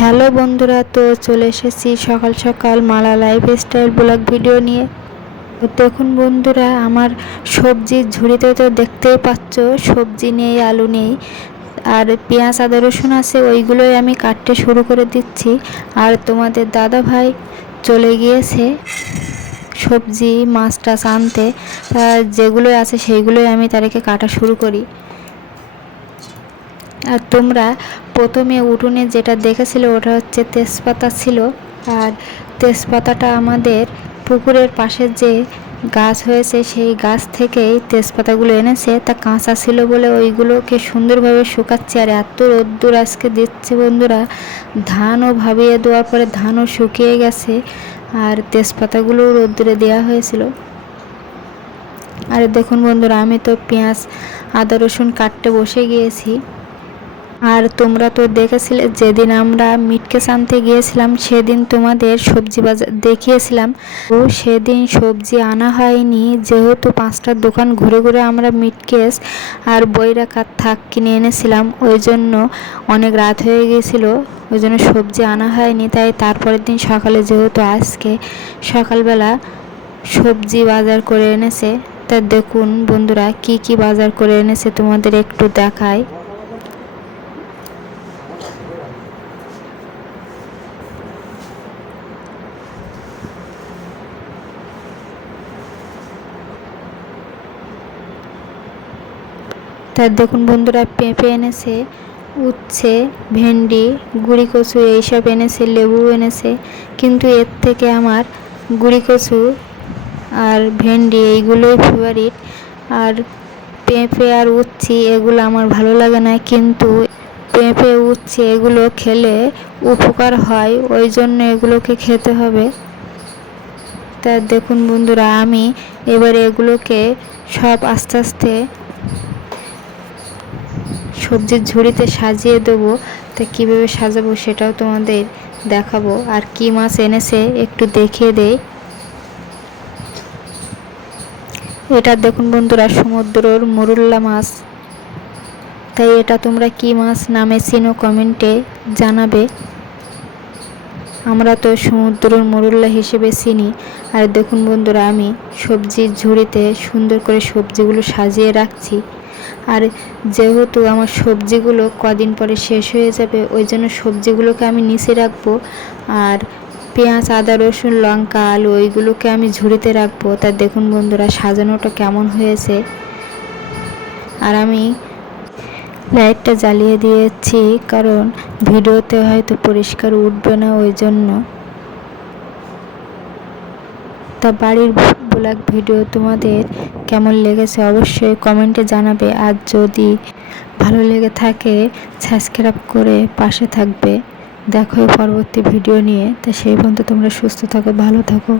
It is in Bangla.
হ্যালো বন্ধুরা, তো চলে এসেছি সকাল সকাল মালা লাইফ স্টাইল ব্লগ ভিডিও নিয়ে দেখুন বন্ধুরা, আমার সবজির ঝুড়িতে তো দেখতেই পাচ্ছ, সবজি নেই, আলু নেই, আর পেঁয়াজ, আদা, রসুন আছে, ওইগুলোই আমি কাটতে শুরু করে দিচ্ছি। আর তোমাদের দাদা ভাই চলে গিয়েছে সবজি, মাছ টাছ আনতে, তা যেগুলো আছে সেইগুলোই আমি তাদেরকে কাটা শুরু করি। আর তোমরা প্রথমে উঠোনে যেটা দেখেছিলে ওটা হচ্ছে তেজপাতা ছিল। আর তেজপাতাটা আমাদের পুকুরের পাশে যে গাছ হয়েছে, সেই গাছ থেকেই তেজপাতাগুলো এনেছে। তা কাঁচা ছিল বলে ওইগুলোকে সুন্দরভাবে শুকাচ্ছে আর এত রোদ্দুর আজকে দিচ্ছে বন্ধুরা। ধানও ভাবিয়ে দেওয়ার পরে ধানও শুকিয়ে গেছে আর তেজপাতাগুলোও রোদ্দুরে দেওয়া হয়েছিল। আর দেখুন বন্ধুরা, আমি তো পেঁয়াজ, আদা, রসুন কাটতে বসে গিয়েছি। আর তোমরা তো দেখেছিলে, যেদিন আমরা মিটকেস আনতে গিয়েছিলাম, সেদিন তোমাদের সবজি বাজার দেখিয়েছিলাম। তো সেদিন সবজি আনা হয়নি, যেহেতু পাঁচটার দোকান ঘুরে ঘুরে আমরা মিটকেস আর বৈরাকার থাক কিনে এনেছিলাম, ওই জন্য অনেক রাত হয়ে গিয়েছিল, ওই জন্য সবজি আনা হয়নি। তাই তারপরের দিন সকালে যেহেতু আজকে সকালবেলা সবজি বাজার করে এনেছে, তা দেখুন বন্ধুরা, কি কি বাজার করে এনেছে তোমাদের একটু দেখায় তার দেখুন বন্ধুরা পেঁপে এনেছে উচ্ছে, ভেন্ডি গুড়ি কচু এইসব এনেছে, লেবু এনেছে। কিন্তু এর থেকে আমার গুড়ি কচু আর ভেন্ডি এইগুলোই ফেভারিট আর পেঁপে আর উচ্ছি এগুলো আমার ভালো লাগে না। কিন্তু পেঁপে, উচ্ছে এগুলো খেলে উপকার হয়, ওই জন্য এগুলোকে খেতে হবে। তা দেখুন বন্ধুরা, আমি এবারে এগুলোকে সব আস্তে আস্তে সবজির ঝুড়িতে সাজিয়ে দেবো, তা কীভাবে সাজাবো সেটাও তোমাদের দেখাবো। আর কি মাছ এনেছে একটু দেখিয়ে দেই। এটা দেখুন বন্ধুরা, সমুদ্রর মরুল্লা মাছ। তাই এটা তোমরা কি মাছ নামে চিনো কমেন্টে জানাবে। আমরা তো সমুদ্রর মরুল্লা হিসেবে চিনি। আর দেখুন বন্ধুরা, আমি সবজির ঝুড়িতে সুন্দর করে সবজিগুলো সাজিয়ে রাখছি। আর যেহেতু আমার সবজিগুলো কদিন পরে শেষ হয়ে যাবে, ওই জন্য সবজিগুলোকে আমি নিচে রাখব। আর পেঁয়াজ, আদা, রসুন, লঙ্কা, আলু, ওইগুলোকে আমি ঝুড়িতে রাখব। তা দেখুন বন্ধুরা, সাজানোটা কেমন হয়েছে। আর আমি লাইটটা জ্বালিয়ে দিয়েছি, কারণ ভিডিওতে হয়তো পরিষ্কার উঠবে না, ওই জন্য। তা বাড়ির ব্লগ ভিডিও তোমাদের কেমন লেগেছে অবশ্যই কমেন্টে জানাবে। আর যদি ভালো লেগে থাকে, সাবস্ক্রাইব করে পাশে থাকবে। দেখো পরবর্তী ভিডিও নিয়ে। তা সেই পর্যন্ত তোমরা সুস্থ থাকো, ভালো থাকো।